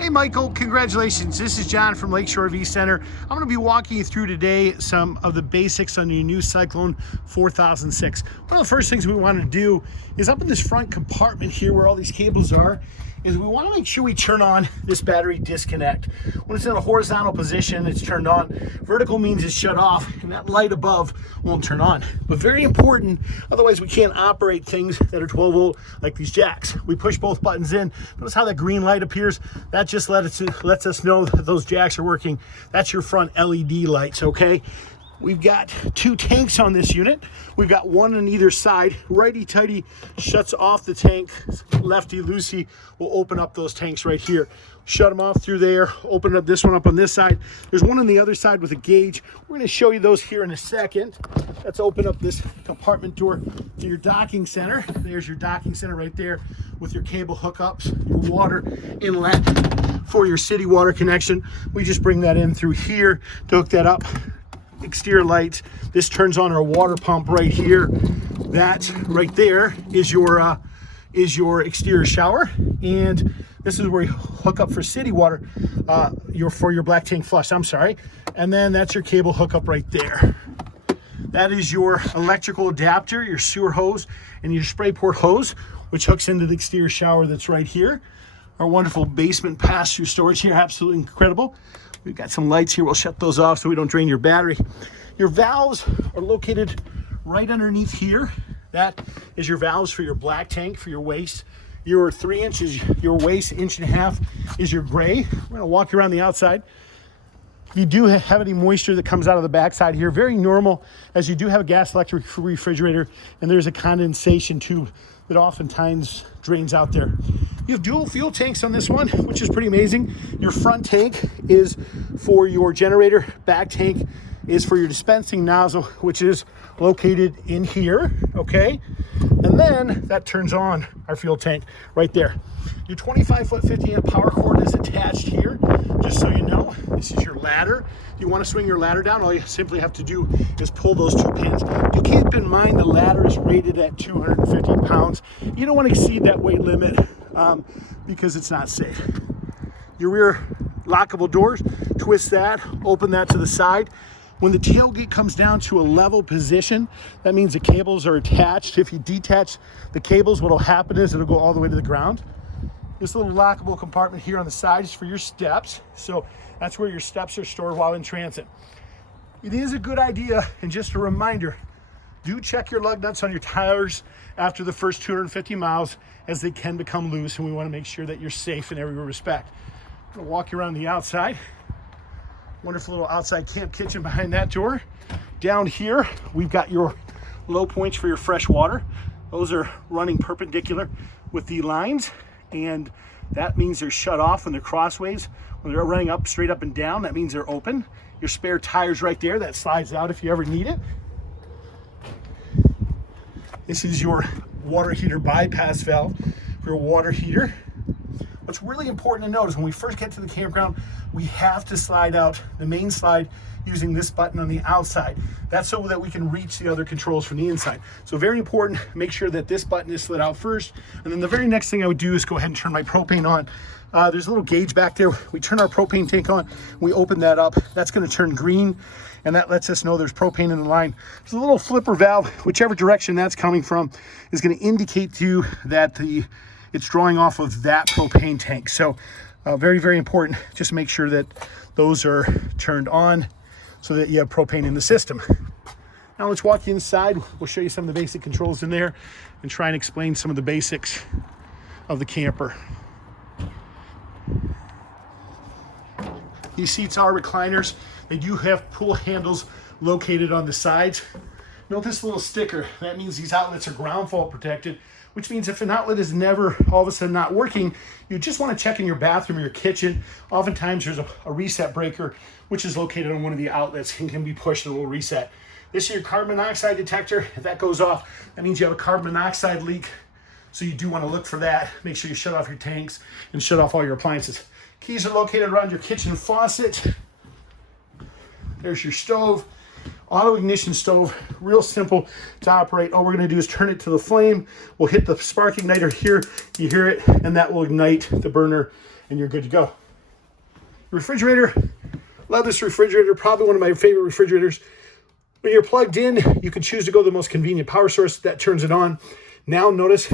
Hey Michael, congratulations. This is John from Lakeshore RV Center. I'm going to be walking you through today some of the basics on your new Cyclone 4006. One of the first things we want to do is up in this front compartment here where all these cables are, is we want to make sure we turn on this battery disconnect. When it's in a horizontal position, it's turned on. Vertical means it's shut off, and that light above won't turn on. But very important, otherwise we can't operate things that are 12 volt like these jacks. We push both buttons in. Notice how that green light appears? That just lets us know that those jacks are working. That's your front LED lights, okay? We've got two tanks on this unit. We've got one on either side. Righty-tighty shuts off the tank. Lefty-loosey will open up those tanks right here. Shut them off through there. Open up this one up on this side. There's one on the other side with a gauge. We're going to show you those here in a second. Let's open up this compartment door to your docking center. There's your docking center right there with your cable hookups, your water inlet for your city water connection. We just bring that in through here to hook that up. Exterior lights. This turns on our water pump right here. That right there is your exterior shower, and this is where you hook up for city water, for your black tank flush. I'm sorry, and then that's your cable hookup right there. That is your electrical adapter, your sewer hose, and your spray port hose, which hooks into the exterior shower that's right here. Our wonderful basement pass-through storage here, absolutely incredible. We've got some lights here. We'll shut those off so we don't drain your battery. Your valves are located right underneath here. That is your valves for your black tank, for your waste. Your 3 inches, your waste, 1.5 inches is your gray. We're gonna walk you around the outside. If you do have any moisture that comes out of the backside here, very normal, as you do have a gas electric refrigerator, and there's a condensation tube that oftentimes drains out there. You have dual fuel tanks on this one, which is pretty amazing. Your front tank is for your generator, back tank is for your dispensing nozzle, which is located in here, okay? And then that turns on our fuel tank right there. Your 25-foot 50-amp power cord is attached here, just so you know. This is your ladder. If you want to swing your ladder down, all you simply have to do is pull those two pins. You keep in mind the ladder is rated at 250 pounds. You don't want to exceed that weight limit because it's not safe. Your rear lockable doors, twist that, open that to the side. When the tailgate comes down to a level position, that means the cables are attached. If you detach the cables, what will happen is it'll go all the way to the ground. This little lockable compartment here on the side is for your steps. So that's where your steps are stored while in transit. It is a good idea, and just a reminder, do check your lug nuts on your tires after the first 250 miles, as they can become loose, and we want to make sure that you're safe in every respect. I'm going to walk you around the outside. Wonderful little outside camp kitchen behind that door. Down here, we've got your low points for your fresh water. Those are running perpendicular with the lines, and that means they're shut off when they're crossways. When they're running up, straight up and down, that means they're open. Your spare tire's right there. That slides out if you ever need it. This is your water heater bypass valve for your water heater. What's really important to note is when we first get to the campground, we have to slide out the main slide using this button on the outside. That's so that we can reach the other controls from the inside. So very important, make sure that this button is slid out first. And then the very next thing I would do is go ahead and turn my propane on. There's a little gauge back there. We turn our propane tank on, we open that up. That's gonna turn green, and that lets us know there's propane in the line. There's a little flipper valve, whichever direction that's coming from is gonna indicate to you that it's drawing off of that propane tank. So very, very important. Just make sure that those are turned on so that you have propane in the system. Now let's walk you inside. We'll show you some of the basic controls in there and try and explain some of the basics of the camper. These seats are recliners. They do have pull handles located on the sides. Note this little sticker. That means these outlets are ground fault protected, which means if an outlet is never all of a sudden not working, you just want to check in your bathroom or your kitchen. Oftentimes there's a reset breaker, which is located on one of the outlets and can be pushed and it will reset. This is your carbon monoxide detector. If that goes off, that means you have a carbon monoxide leak. So you do want to look for that. Make sure you shut off your tanks and shut off all your appliances. Keys are located around your kitchen faucet. There's your stove. Auto ignition stove, real simple to operate. All we're going to do is turn it to the flame. We'll hit the spark igniter here. You hear it, and that will ignite the burner, and you're good to go. Refrigerator, love this refrigerator, probably one of my favorite refrigerators. When you're plugged in, you can choose to go to the most convenient power source that turns it on. Now notice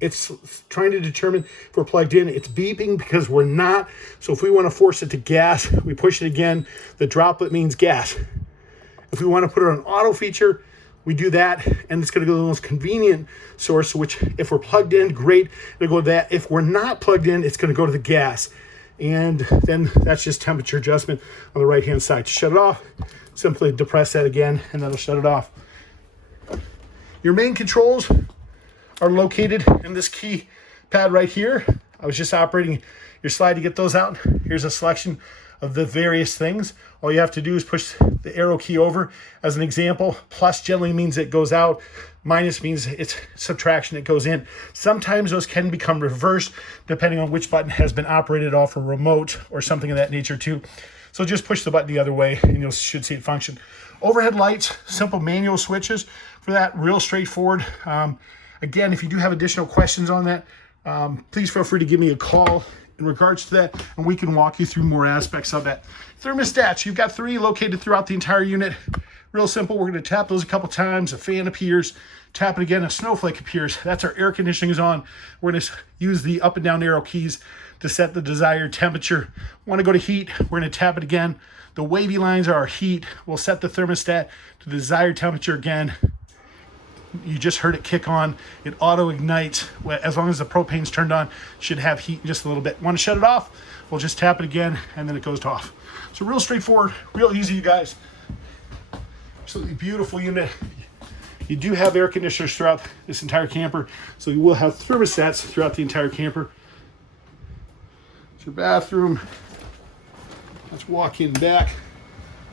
it's trying to determine if we're plugged in. It's beeping because we're not. So if we want to force it to gas, we push it again. The droplet means gas. If we want to put it on auto feature, we do that, and it's going to go to the most convenient source, which if we're plugged in, great, it'll go to that. If we're not plugged in, it's going to go to the gas. And then that's just temperature adjustment on the right-hand side. To shut it off, simply depress that again, and that'll shut it off. Your main controls are located in this key pad right here. I was just operating your slide to get those out. Here's a selection of the various things. All you have to do is push the arrow key over. As an example, plus generally means it goes out. Minus means it's subtraction, it goes in. Sometimes those can become reversed depending on which button has been operated off a remote or something of that nature too. So just push the button the other way and you should see it function. Overhead lights, simple manual switches for that, real straightforward. Again, if you do have additional questions on that, please feel free to give me a call in regards to that, and we can walk you through more aspects of that. Thermostats, you've got 3 located throughout the entire unit. Real simple, we're gonna tap those a couple times, a fan appears, tap it again, a snowflake appears. That's our air conditioning is on. We're gonna use the up and down arrow keys to set the desired temperature. Wanna go to heat, we're gonna tap it again. The wavy lines are our heat. We'll set the thermostat to the desired temperature again. You just heard it kick on. It auto ignites. As long as the propane's turned on, should have heat in just a little bit. Want to shut it off? We'll just tap it again and then it goes off. So real straightforward, real easy, you guys. Absolutely beautiful unit. You do have air conditioners throughout this entire camper, so you will have thermostats throughout the entire camper. It's your bathroom. Let's walk in back.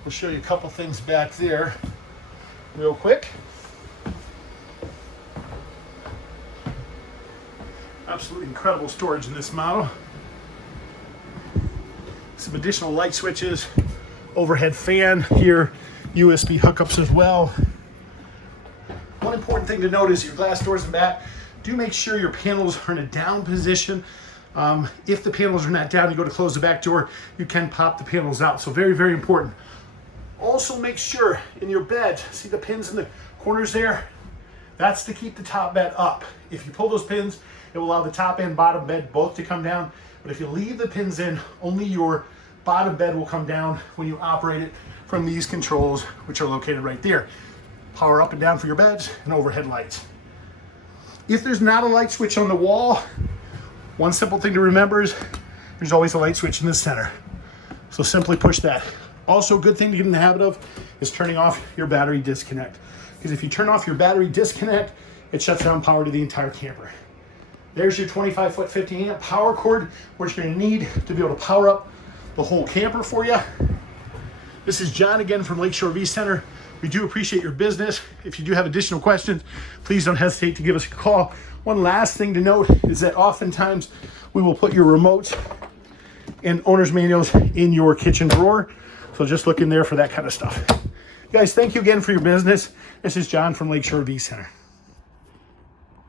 We'll show you a couple things back there real quick. Absolutely incredible storage in this model. Some additional light switches, overhead fan here, USB hookups as well. One important thing to note is your glass doors and back. Do make sure your panels are in a down position. If the panels are not down, you go to close the back door, you can pop the panels out. So very, very important. Also make sure in your bed, see the pins in the corners there? That's to keep the top bed up. If you pull those pins, it will allow the top and bottom bed both to come down. But if you leave the pins in, only your bottom bed will come down when you operate it from these controls, which are located right there. Power up and down for your beds and overhead lights. If there's not a light switch on the wall, one simple thing to remember is there's always a light switch in the center. So simply push that. Also, a good thing to get in the habit of is turning off your battery disconnect. Because if you turn off your battery disconnect, it shuts down power to the entire camper. There's your 25-foot 50-amp power cord, which you're gonna need to be able to power up the whole camper for you. This is John again from Lakeshore V Center. We do appreciate your business. If you do have additional questions, please don't hesitate to give us a call. One last thing to note is that oftentimes we will put your remotes and owner's manuals in your kitchen drawer. So just look in there for that kind of stuff. Guys, thank you again for your business. This is John from Lakeshore V Center.